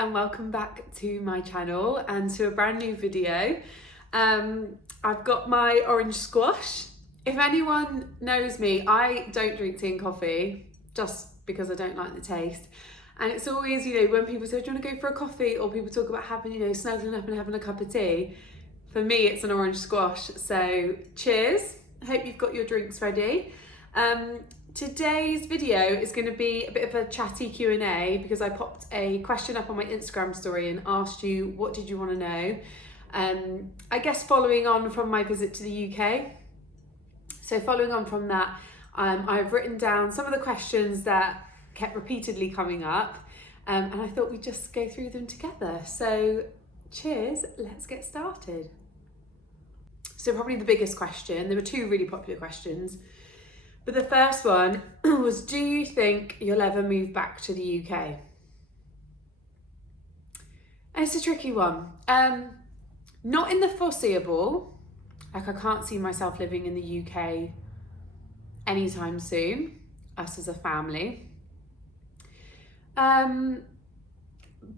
and welcome back to my channel and to a brand new video. I've got my orange squash. If anyone knows me, I don't drink tea and coffee just because I don't like the taste. And it's always, when people say, do you want to go for a coffee? Or people talk about having, snuggling up and having a cup of tea. For me, it's an orange squash. So cheers. Hope you've got your drinks ready. Today's video is going to be a bit of a chatty Q&A because I popped a question up on my Instagram story and asked you, what did you want to know? I guess following on from my visit to the UK. So following on from that, I've written down some of the questions that kept repeatedly coming up, and I thought we'd just go through them together. So cheers, let's get started. So probably the biggest question, there were two really popular questions, but the first one was, do you think you'll ever move back to the UK? And it's a tricky one. Not in the foreseeable, like I can't see myself living in the UK anytime soon, us as a family. But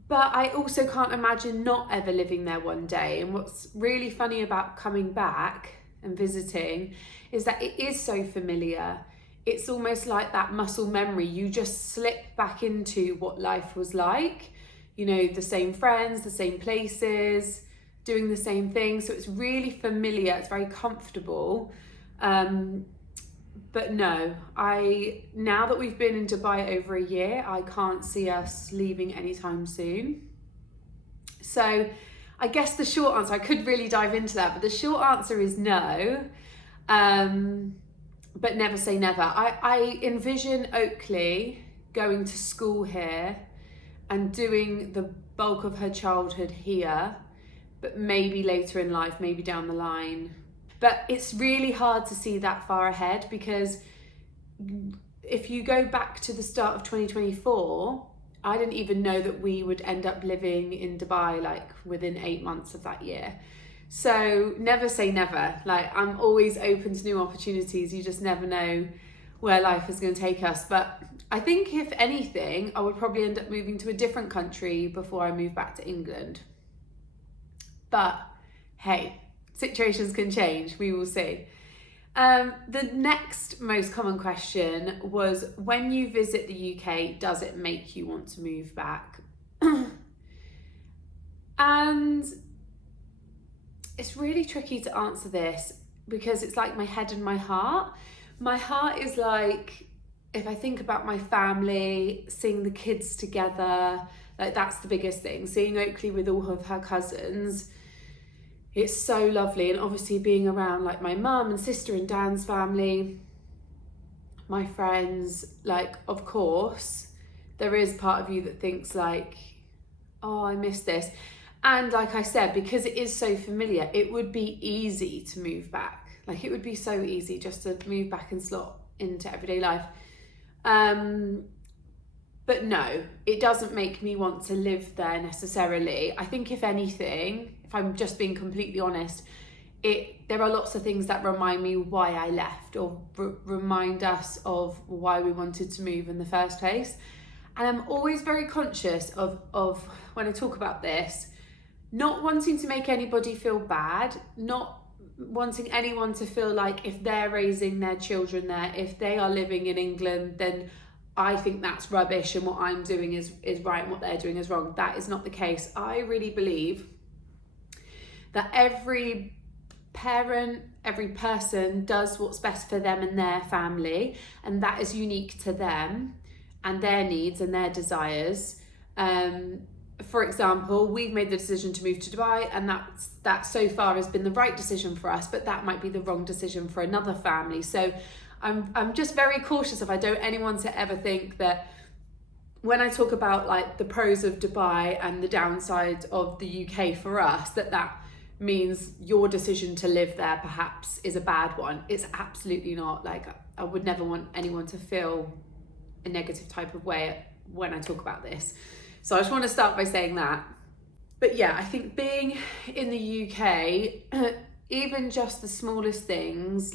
I also can't imagine not ever living there one day. And what's really funny about coming back and visiting is that it is so familiar. It's almost like that muscle memory. You just slip back into what life was like, the same friends, the same places, doing the same thing. So it's really familiar, it's very comfortable. But no, now that we've been in Dubai over a year, I can't see us leaving anytime soon. So I guess the short answer, I could really dive into that, but the short answer is no. But never say never. I envision Oakley going to school here and doing the bulk of her childhood here, but maybe later in life, maybe down the line. But it's really hard to see that far ahead, because if you go back to the start of 2024, I didn't even know that we would end up living in Dubai within 8 months of that year. So never say never. I'm always open to new opportunities. You just never know where life is going to take us. But I think if anything, I would probably end up moving to a different country before I move back to England. But hey, situations can change, we will see. The next most common question was, when you visit the UK, does it make you want to move back? And it's really tricky to answer this because it's like my head and my heart. My heart is like, if I think about my family, seeing the kids together, that's the biggest thing. Seeing Oakley with all of her cousins, it's so lovely. And obviously being around my mum and sister and Dan's family, my friends, of course, there is part of you that thinks oh, I miss this. And like I said, because it is so familiar, it would be easy to move back. It would be so easy just to move back and slot into everyday life. But no, it doesn't make me want to live there necessarily. I think if anything, if I'm just being completely honest, there are lots of things that remind me why I left, or remind us of why we wanted to move in the first place. And I'm always very conscious of when I talk about this, not wanting to make anybody feel bad, not wanting anyone to feel like if they're raising their children there, if they are living in England, then I think that's rubbish and what I'm doing is right and what they're doing is wrong. That is not the case. I really believe that every parent, every person does what's best for them and their family, and that is unique to them and their needs and their desires. For example, we've made the decision to move to Dubai, and that so far has been the right decision for us, but that might be the wrong decision for another family. So I'm just very cautious if I don't anyone to ever think that when I talk about the pros of Dubai and the downside of the UK for us, that means your decision to live there perhaps is a bad one. It's absolutely not. I would never want anyone to feel a negative type of way when I talk about this. So I just want to start by saying that. But yeah, I think being in the UK, even just the smallest things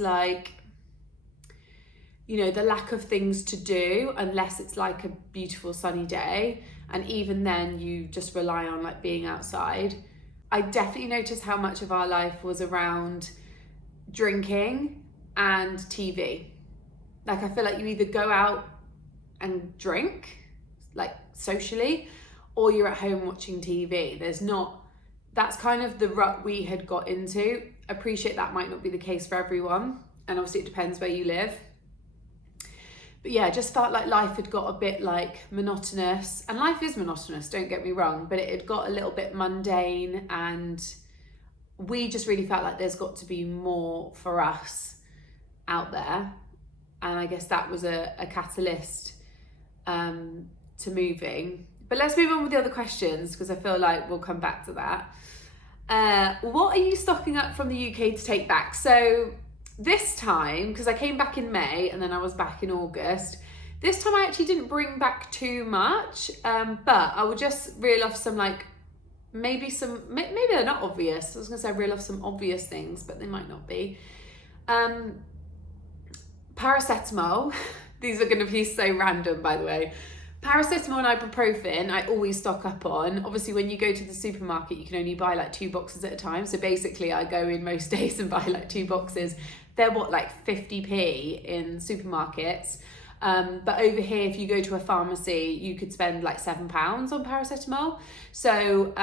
the lack of things to do unless it's a beautiful sunny day, and even then you just rely on like being outside. I definitely noticed how much of our life was around drinking and TV. Like I feel like you either go out and drink, like socially, or you're at home watching TV. That's kind of the rut we had got into. Appreciate that might not be the case for everyone, and obviously it depends where you live. But yeah, just felt like life had got a bit like monotonous, and life is monotonous, don't get me wrong, but it had got a little bit mundane, and we just really felt like there's got to be more for us out there. And I guess that was a catalyst to moving. But let's move on with the other questions, because I feel like we'll come back to that. What are you stocking up from the UK to take back? So this time, because I came back in May and then I was back in August, this time I actually didn't bring back too much, but I will just reel off some like, maybe they're not obvious. I was gonna say reel off some obvious things, but they might not be. Paracetamol. These are going to be so random, by the way. Paracetamol and ibuprofen I always stock up on. Obviously when you go to the supermarket you can only buy like 2 boxes at a time, so basically I go in most days and buy like 2 boxes. They're like 50p in supermarkets, but over here if you go to a pharmacy you could spend like £7 on paracetamol. So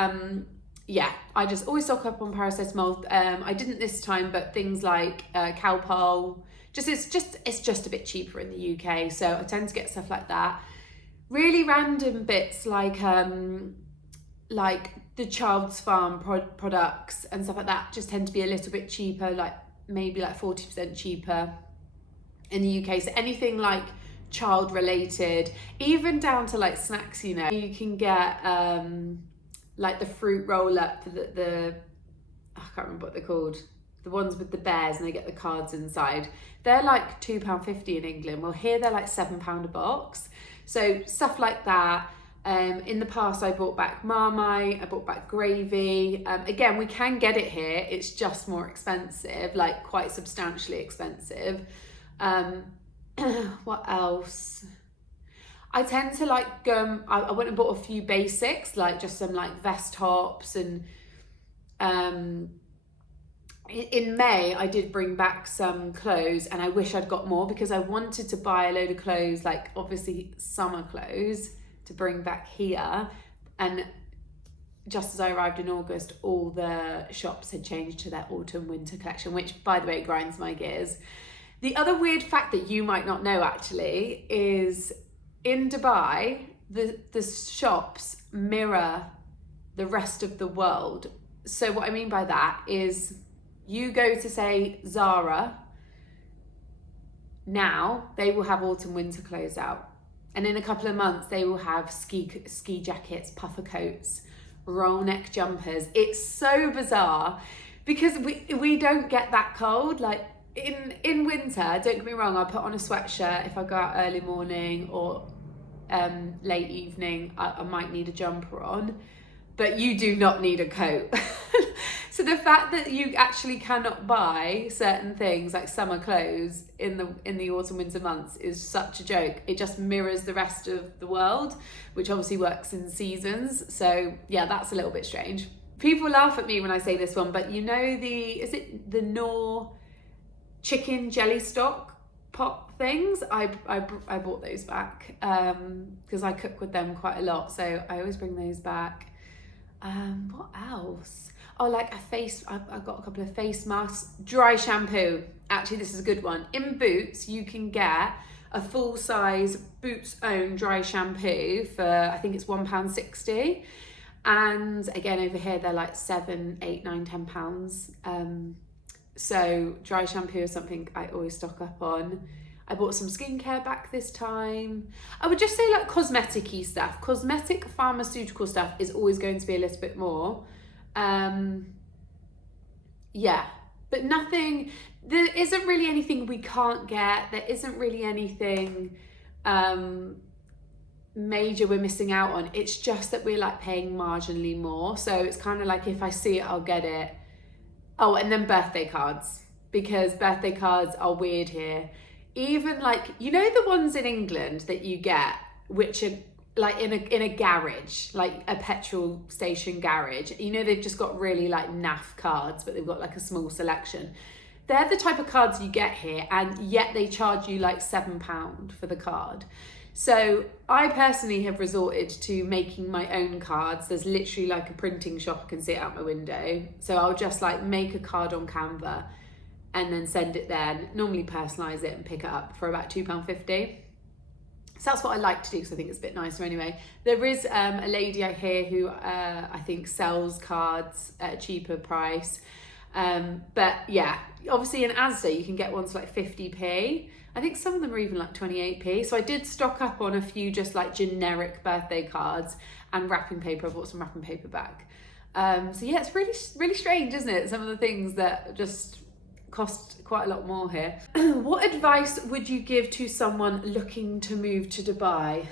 yeah, I just always stock up on paracetamol. I didn't this time, but things like Calpol, it's just a bit cheaper in the UK, so I tend to get stuff like that. Really random bits like the Child's Farm products and stuff like that just tend to be a little bit cheaper, like maybe like 40% cheaper in the UK. So anything like child related, even down to like snacks, you know, you can get like the fruit roll up, the I can't remember what they're called, the ones with the bears and they get the cards inside. They're like £2.50 in England. Well, here they're like £7 a box. So stuff like that. In the past I bought back Marmite, I bought back gravy. Again, we can get it here, it's just more expensive, like quite substantially expensive. What else? I tend to like, I went and bought a few basics, like just some like vest tops, and in May I did bring back some clothes, and I wish I'd got more because I wanted to buy a load of clothes, like obviously summer clothes, to bring back here. And just as I arrived in August, all the shops had changed to their autumn winter collection, which by the way grinds my gears. The other weird fact that you might not know actually is in Dubai, the shops mirror the rest of the world. So what I mean by that is you go to say Zara, now they will have autumn winter clothes out. And in a couple of months, they will have ski jackets, puffer coats, roll neck jumpers. It's so bizarre because we don't get that cold. Like in winter, don't get me wrong, I'll put on a sweatshirt if I go out early morning or late evening. I might need a jumper on, but you do not need a coat. So the fact that you actually cannot buy certain things like summer clothes in the autumn winter months is such a joke. It just mirrors the rest of the world, which obviously works in seasons. So yeah, that's a little bit strange. People laugh at me when I say this one, but you know is it the Knorr chicken jelly stock pot things? I bought those back because I cook with them quite a lot, so I always bring those back. What else? Oh, like I've got a couple of face masks. Dry shampoo. Actually, this is a good one. In Boots, you can get a full-size Boots own dry shampoo for, I think it's £1.60. And again, over here, they're like £7, £8, £9, £10. So dry shampoo is something I always stock up on. I bought some skincare back this time. I would just say like cosmetic-y stuff. Cosmetic pharmaceutical stuff is always going to be a little bit more. Yeah, but nothing, there isn't really anything we can't get. There isn't really anything major we're missing out on. It's just that we're like paying marginally more. So it's kind of like if I see it, I'll get it. Oh, and then birthday cards, because birthday cards are weird here. Even like, you know, the ones in England that you get, which are like in a garage, like a petrol station garage. You know, they've just got really like naff cards, but they've got like a small selection. They're the type of cards you get here, and yet they charge you like £7 for the card. So I personally have resorted to making my own cards. There's literally like a printing shop I can see out my window. So I'll just like make a card on Canva and then send it there, normally personalise it and pick it up for about £2.50. So that's what I like to do because I think it's a bit nicer anyway. There is a lady I hear who I think sells cards at a cheaper price. But yeah, obviously in Asda you can get ones for like 50p. I think some of them are even like 28p. So I did stock up on a few just like generic birthday cards and wrapping paper. I bought some wrapping paper back. So yeah, it's really strange, isn't it? Some of the things that just cost quite a lot more here. What advice would you give to someone looking to move to Dubai?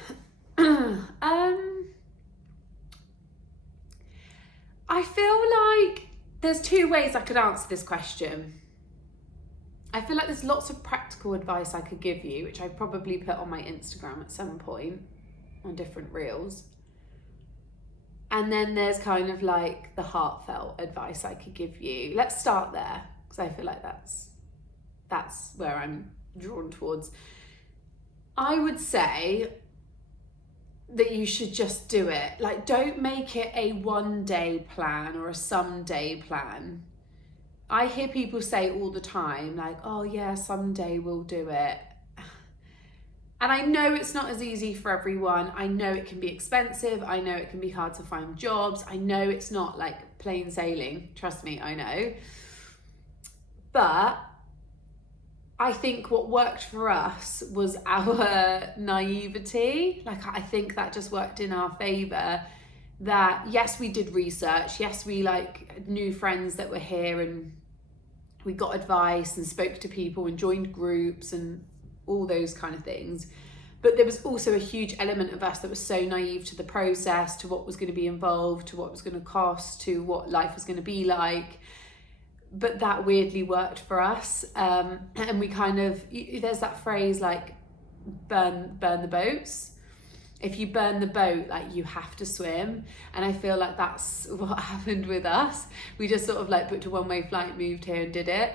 I feel like there's two ways I could answer this question. I feel like there's lots of practical advice I could give you, which I probably put on my Instagram at some point on different reels. And then there's kind of like the heartfelt advice I could give you. Let's start there, because I feel like that's where I'm drawn towards. I would say that you should just do it. Like, don't make it a one-day plan or a someday plan. I hear people say all the time, like, oh yeah, someday we'll do it. And I know it's not as easy for everyone. I know it can be expensive. I know it can be hard to find jobs. I know it's not like plain sailing. Trust me, I know. But I think what worked for us was our naivety. Like, I think that just worked in our favor. That yes, we did research. Yes, we like knew friends that were here and we got advice and spoke to people and joined groups and all those kind of things. But there was also a huge element of us that was so naive to the process, to what was going to be involved, to what was going to cost, to what life was going to be like. But that weirdly worked for us. And we kind of, there's that phrase like burn the boats. If you burn the boat, like you have to swim. And I feel like that's what happened with us. We just sort of like booked a one-way flight, moved here and did it.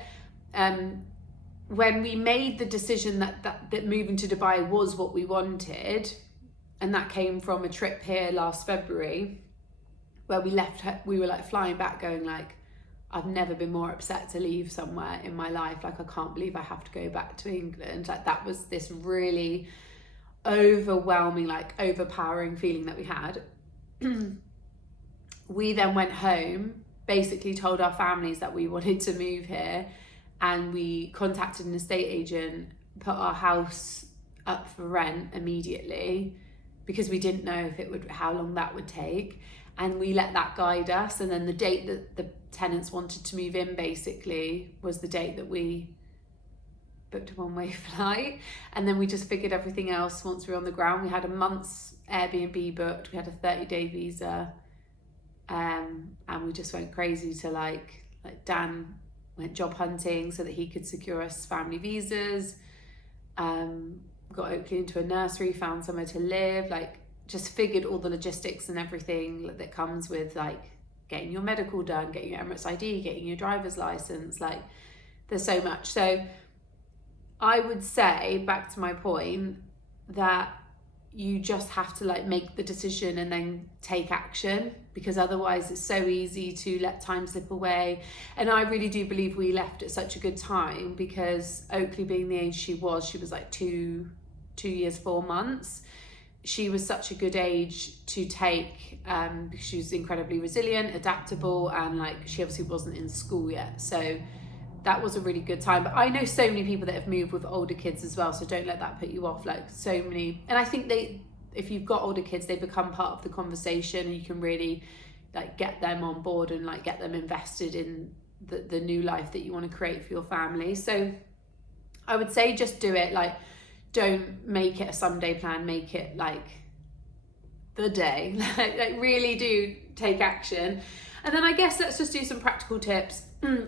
When we made the decision that moving to Dubai was what we wanted, and that came from a trip here last February, where we were like flying back going like, I've never been more upset to leave somewhere in my life. Like, I can't believe I have to go back to England. Like, that was this really overwhelming, like overpowering feeling that we had. We then went home, basically told our families that we wanted to move here, and we contacted an estate agent, put our house up for rent immediately because we didn't know how long that would take. And we let that guide us. And then the date that the tenants wanted to move in basically was the date that we booked a one-way flight. And then we just figured everything else once we were on the ground. We had a month's Airbnb booked. We had a 30-day visa. And we just went crazy to like Dan went job hunting so that he could secure us family visas. Got Oakley into a nursery, found somewhere to live, like just figured all the logistics and everything that comes with like getting your medical done, getting your Emirates ID, getting your driver's license. Like, there's so much. So I would say, back to my point, that you just have to like make the decision and then take action, because otherwise it's so easy to let time slip away. And I really do believe we left at such a good time, because Oakley being the age she was like 2 years 4 months. She was such a good age to take, because she was incredibly resilient, adaptable, and like she obviously wasn't in school yet. So that was a really good time. But I know so many people that have moved with older kids as well, so don't let that put you off. Like, so many, and I think if you've got older kids, they become part of the conversation, and you can really like get them on board and like get them invested in the new life that you want to create for your family. So I would say just do it. Like, don't make it a someday plan, make it like the day. like really do take action. And then I guess let's just do some practical tips.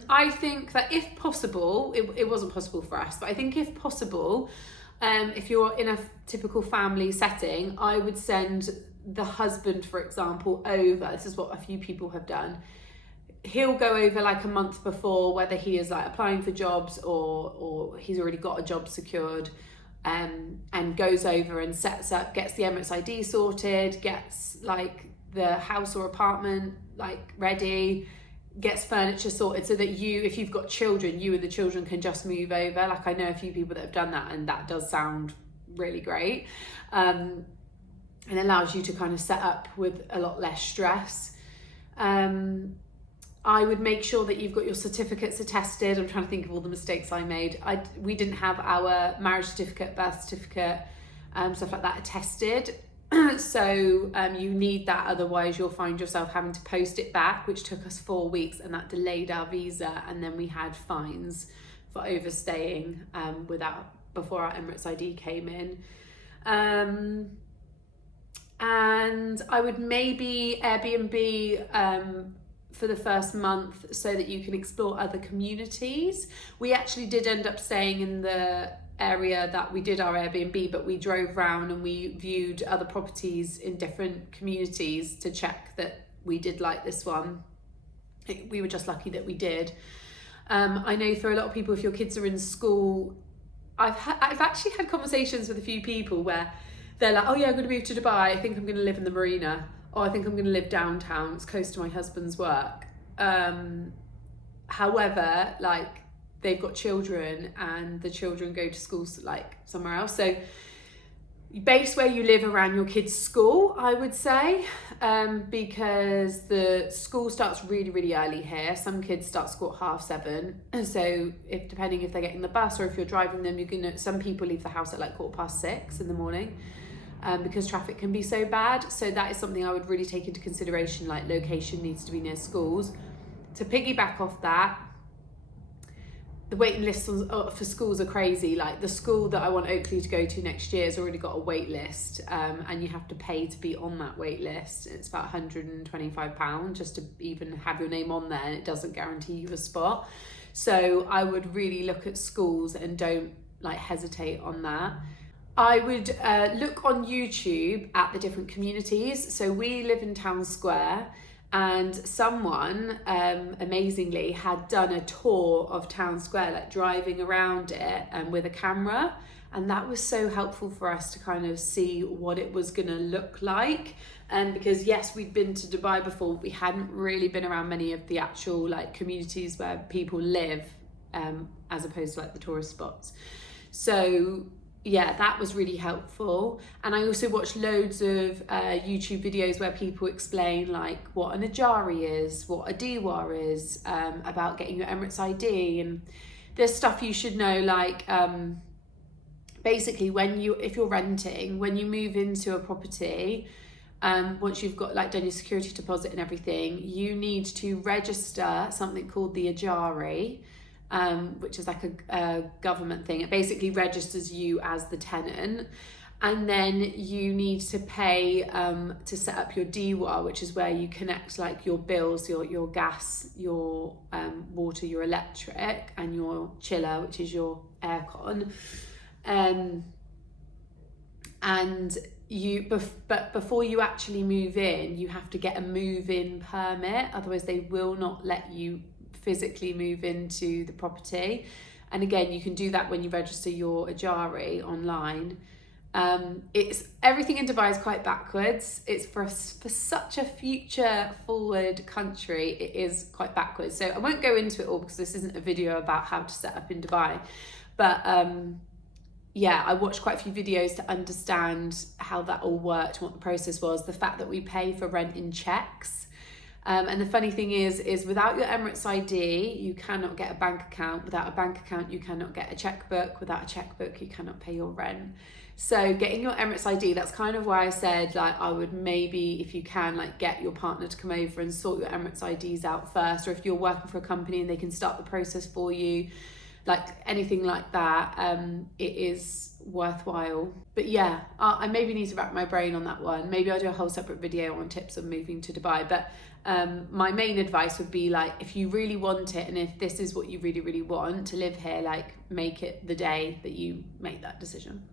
I think that if possible, it wasn't possible for us, but I think if possible, If you're in a typical family setting, I would send the husband, for example, over. This is what a few people have done. He'll go over like a month before, whether he is like applying for jobs or he's already got a job secured, and goes over and sets up, gets the Emirates ID sorted, gets like the house or apartment like ready, gets furniture sorted, so that you, if you've got children, you and the children can just move over. Like, I know a few people that have done that, and that does sound really great, and allows you to kind of set up with a lot less stress. I would make sure that you've got your certificates attested. I'm trying to think of all the mistakes I made. We didn't have our marriage certificate, birth certificate, stuff like that attested. So you need that, otherwise you'll find yourself having to post it back, which took us 4 weeks, and that delayed our visa, and then we had fines for overstaying before our Emirates ID came in. And I would maybe Airbnb for the first month, so that you can explore other communities. We actually did end up staying in the area that we did our Airbnb, but we drove around and we viewed other properties in different communities to check that we did like this one. We were just lucky that we did. I know for a lot of people, if your kids are in school, I've actually had conversations with a few people where they're like, oh yeah, I'm going to move to Dubai. I think I'm going to live in the marina. Oh, I think I'm going to live downtown. It's close to my husband's work. However, like, they've got children and the children go to school like somewhere else. So base where you live around your kids' school, I would say, because the school starts really, really early here. Some kids start school at 7:30. So depending if they're getting the bus or if you're driving them, some people leave the house at like 6:15 in the morning. Because traffic can be so bad. So that is something I would really take into consideration, like location needs to be near schools. To piggyback off that, the waiting lists for schools are crazy. Like, the school that I want Oakley to go to next year has already got a wait list, and you have to pay to be on that wait list. It's about £125 just to even have your name on there, and it doesn't guarantee you a spot. So I would really look at schools and don't like hesitate on that. I would look on YouTube at the different communities. So we live in Town Square, and someone amazingly had done a tour of Town Square, like driving around it with a camera. And that was so helpful for us to kind of see what it was gonna look like. And because yes, we'd been to Dubai before, we hadn't really been around many of the actual like communities where people live, as opposed to like the tourist spots. So yeah, that was really helpful. And I also watched loads of YouTube videos where people explain like what an Ajari is, what a Diwar is, about getting your Emirates ID, and there's stuff you should know, like basically if you're renting, when you move into a property, once you've got like done your security deposit and everything, you need to register something called the Ajari, which is like a government thing. It basically registers you as the tenant, and then you need to pay to set up your Diwar, which is where you connect like your bills, your gas, your water, your electric, and your chiller, which is your aircon. But before you actually move in, you have to get a move-in permit, otherwise they will not let you physically move into the property. And again, you can do that when you register your Ajari online. It's everything in Dubai is quite backwards. It's for such a future forward country, it is quite backwards. So I won't go into it all because this isn't a video about how to set up in Dubai, but yeah, I watched quite a few videos to understand how that all worked and what the process was. The fact that we pay for rent in checks. And the funny thing is without your Emirates ID, you cannot get a bank account. Without a bank account, you cannot get a checkbook. Without a checkbook, you cannot pay your rent. So getting your Emirates ID, that's kind of why I said, like, I would maybe, if you can, like, get your partner to come over and sort your Emirates IDs out first. Or if you're working for a company and they can start the process for you, like anything like that, it is worthwhile. But yeah, I maybe need to wrap my brain on that one. Maybe I'll do a whole separate video on tips of moving to Dubai. But my main advice would be, like, if you really want it, and if this is what you really, really want to live here, like, make it the day that you make that decision.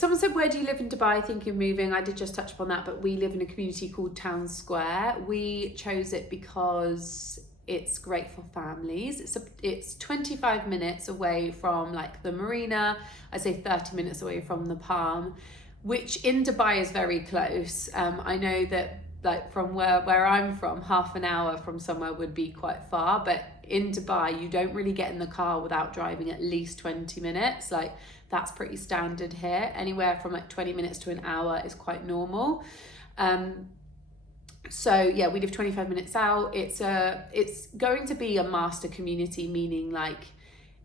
Someone said, where do you live in Dubai, thinking of moving? I did just touch upon that, but we live in a community called Town Square. We chose it because it's great for families. It's 25 minutes away from like the marina. I say 30 minutes away from the Palm, which in Dubai is very close. I know that like from where I'm from, half an hour from somewhere would be quite far, but in Dubai you don't really get in the car without driving at least 20 minutes. Like, that's pretty standard here. Anywhere from like 20 minutes to an hour is quite normal. So yeah, we live 25 minutes out. It's going to be a master community, meaning like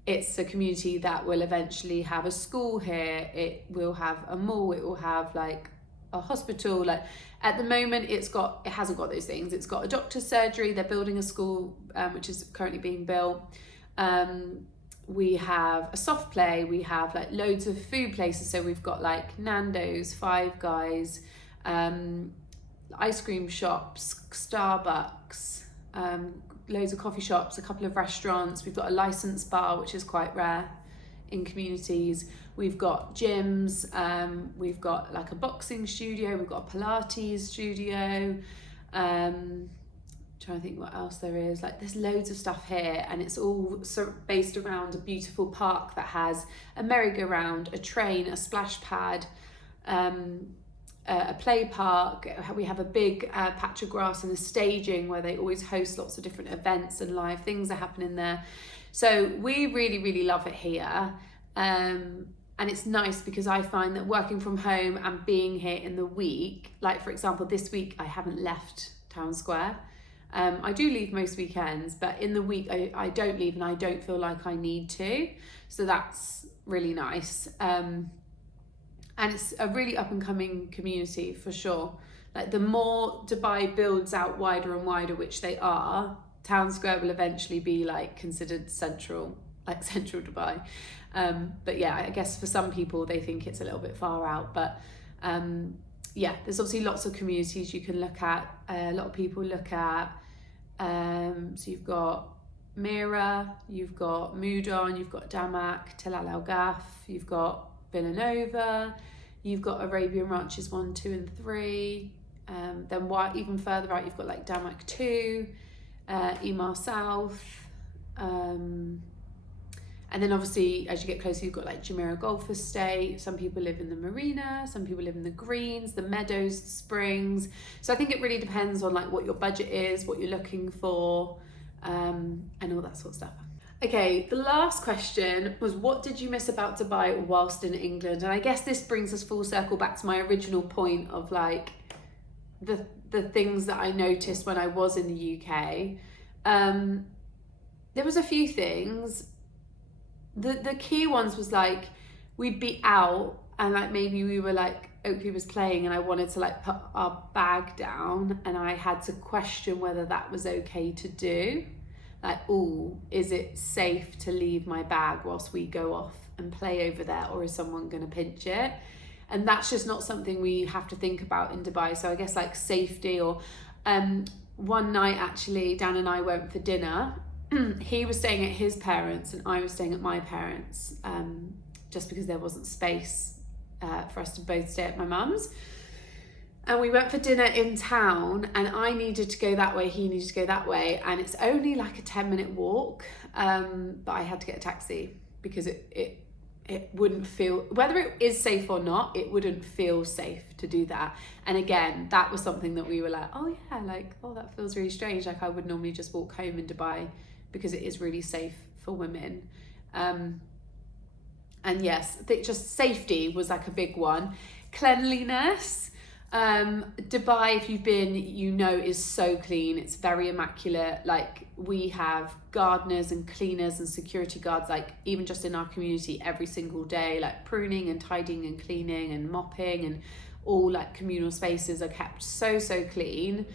it's a community that will eventually have a school here. It will have a mall. It will have like a hospital. Like, at the moment it hasn't got those things. It's got a doctor's surgery. They're building a school, which is currently being built. We have a soft play. We have like loads of food places. So we've got like Nando's, Five Guys, ice cream shops, Starbucks, loads of coffee shops, a couple of restaurants. We've got a licensed bar, which is quite rare in communities. We've got gyms, we've got like a boxing studio, we've got a Pilates studio, trying to think what else there is. Like, there's loads of stuff here, and it's all sort of based around a beautiful park that has a merry-go-round, a train, a splash pad, a play park. We have a big patch of grass and a staging where they always host lots of different events and live things are happening there. So we really, really love it here. And it's nice because I find that working from home and being here in the week, like for example, this week I haven't left Town Square. I do leave most weekends, but in the week I don't leave, and I don't feel like I need to. So that's really nice. And it's a really up and coming community for sure. Like, the more Dubai builds out wider and wider, which they are, Town Square will eventually be like considered central Dubai. But yeah, I guess for some people they think it's a little bit far out, but yeah, there's obviously lots of communities you can look at. A lot of people look at, so you've got Mira, you've got Moudon, you've got Damak, Tel Al Ghaf, you've got Villanova, you've got Arabian Ranches 1, 2 and 3, then even further out you've got like Damak 2, Emaar South, and then obviously as you get closer you've got like Jumeirah Golf Estate. Some people live in the marina, some people live in the greens, the meadows, the springs. So I think it really depends on like what your budget is, what you're looking for, and all that sort of stuff. Okay, the last question was, what did you miss about Dubai whilst in England? And I guess this brings us full circle back to my original point of like the things that I noticed when I was in the UK. There was a few things. The key ones was like, we'd be out and like maybe we were like, Oakley was playing and I wanted to like put our bag down, and I had to question whether that was okay to do. Like, oh, is it safe to leave my bag whilst we go off and play over there, or is someone going to pinch it? And that's just not something we have to think about in Dubai. So I guess like safety, or one night actually Dan and I went for dinner. He was staying at his parents and I was staying at my parents, just because there wasn't space for us to both stay at my mum's. And we went for dinner in town, and I needed to go that way, he needed to go that way, and it's only like a 10-minute walk, but I had to get a taxi because it wouldn't feel, whether it is safe or not, it wouldn't feel safe to do that. And again, that was something that we were like, oh yeah, like, oh, that feels really strange. Like, I would normally just walk home in Dubai because it is really safe for women. And yes, just safety was like a big one. Cleanliness. Dubai, if you've been, you know, is so clean. It's very immaculate. Like, we have gardeners and cleaners and security guards, like even just in our community every single day, like pruning and tidying and cleaning and mopping, and all like communal spaces are kept so clean.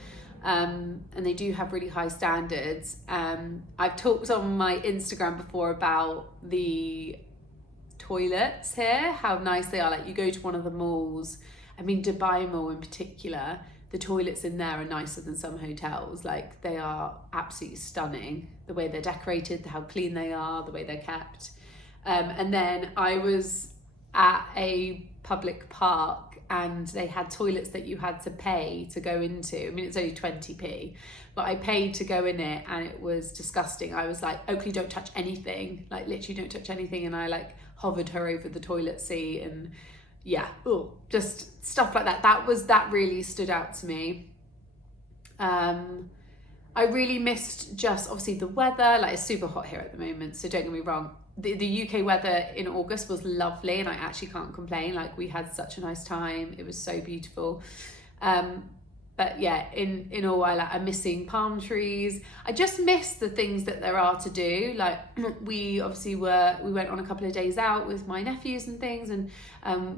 And they do have really high standards. I've talked on my Instagram before about the toilets here, how nice they are. Like, you go to one of the malls, I mean Dubai Mall in particular, the toilets in there are nicer than some hotels. Like, they are absolutely stunning, the way they're decorated, how clean they are, the way they're kept. And then I was at a public park and they had toilets that you had to pay to go into. I mean, it's only 20p, but I paid to go in it and it was disgusting. I was like, Oakley, don't touch anything. Like, literally don't touch anything. And I like hovered her over the toilet seat, and yeah, just stuff like that. That really stood out to me. I really missed just obviously the weather. Like, it's super hot here at the moment, so don't get me wrong. The UK weather in August was lovely and I actually can't complain. Like, we had such a nice time. It was so beautiful. But yeah, in all while, like, I'm missing palm trees. I just miss the things that there are to do. Like, we went on a couple of days out with my nephews and things, and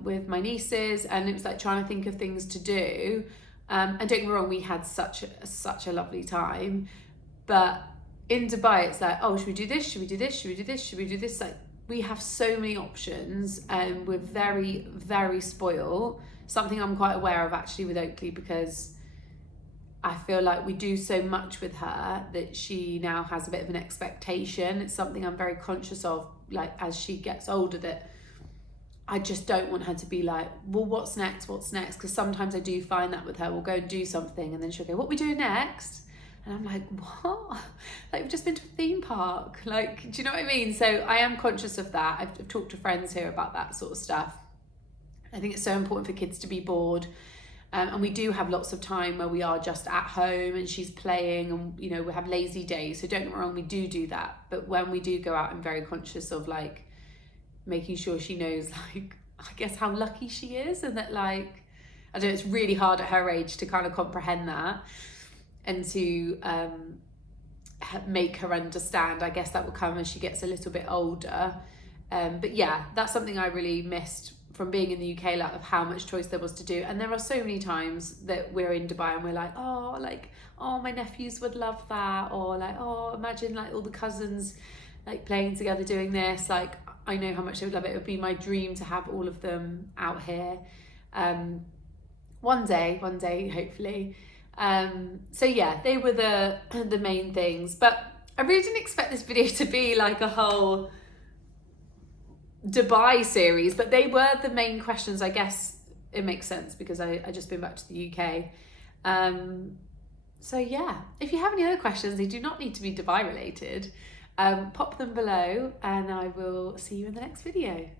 with my nieces, and it was like trying to think of things to do. And don't get me wrong, we had such a lovely time. But in Dubai, it's like, oh, should we do this? Should we do this? Should we do this? Should we do this? Like, we have so many options, and we're very, very spoiled. Something I'm quite aware of actually with Oakley, because I feel like we do so much with her that she now has a bit of an expectation. It's something I'm very conscious of, like, as she gets older, that I just don't want her to be like, well, what's next? What's next? Because sometimes I do find that with her. We'll go and do something and then she'll go, what are we doing next? And I'm like, what? Like, we've just been to a theme park. Like, do you know what I mean? So I am conscious of that. I've talked to friends here about that sort of stuff. I think it's so important for kids to be bored. And we do have lots of time where we are just at home and she's playing, and, you know, we have lazy days. So don't get me wrong, we do that. But when we do go out, I'm very conscious of, like, making sure she knows, like, I guess how lucky she is, and that, like, I don't know, it's really hard at her age to kind of comprehend that. And to make her understand. I guess that will come as she gets a little bit older. But yeah, that's something I really missed from being in the UK, like, of how much choice there was to do. And there are so many times that we're in Dubai and we're like, oh, my nephews would love that. Or like, oh, imagine, like, all the cousins, like, playing together doing this. Like, I know how much they would love it. It would be my dream to have all of them out here. One day, hopefully. So yeah, they were the main things, but I really didn't expect this video to be like a whole Dubai series, but they were the main questions. I guess it makes sense because I just been back to the UK. So yeah, if you have any other questions, they do not need to be Dubai related, pop them below and I will see you in the next video.